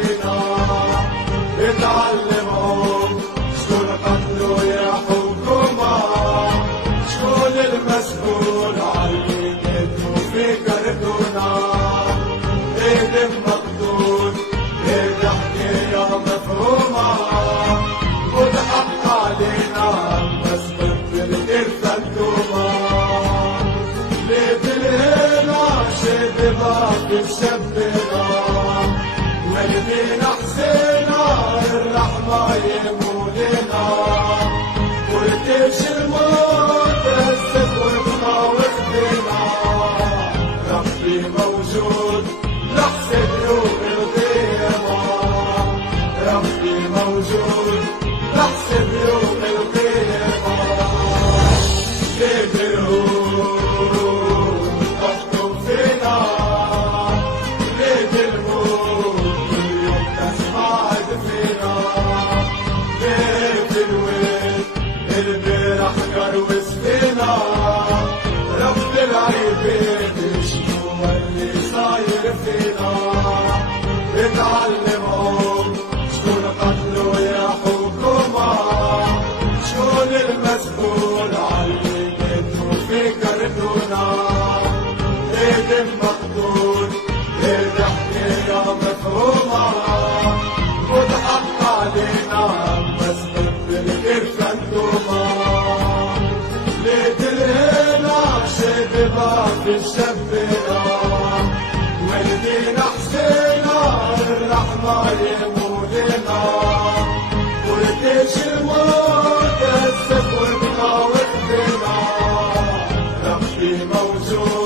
فينا اتعلمهم شكون قتلوا يا حكومة، شكون المسؤول عاللي قتلوا في كرتونة. ايد مقتول ايد حكاية مفهومة، والحق علينا بس بالكير ثلثومة. ليه بالهنا شد باقي شبنا، والدينا حسينا الرحمة يمولنا، ورتيش الموت رزق وفنا وخدنا. ربي موجود نحسد يوم القيامة، ربي موجود نحسد يوم القيامة. ليه بالهون تحكم فينا، ليه بالموت كل يوم تسمع فينا. ليه بالويل البارح كروس فينا، رب العباد شنو اللي صاير فينا. اتعلمهم شكون قتلوا يا حكومة، شكون المسؤول عاللي قتلوا في كرتونة. ايد مقتول ايد حكاية مفهومة، والحق علينا بس بالكير ثلثومة. ليه الهنا شد باقي شبنا، والدينا حسينا الرحمة يمولنا، ورتيش الموت رزق وبنا وخدنا. ربي موجود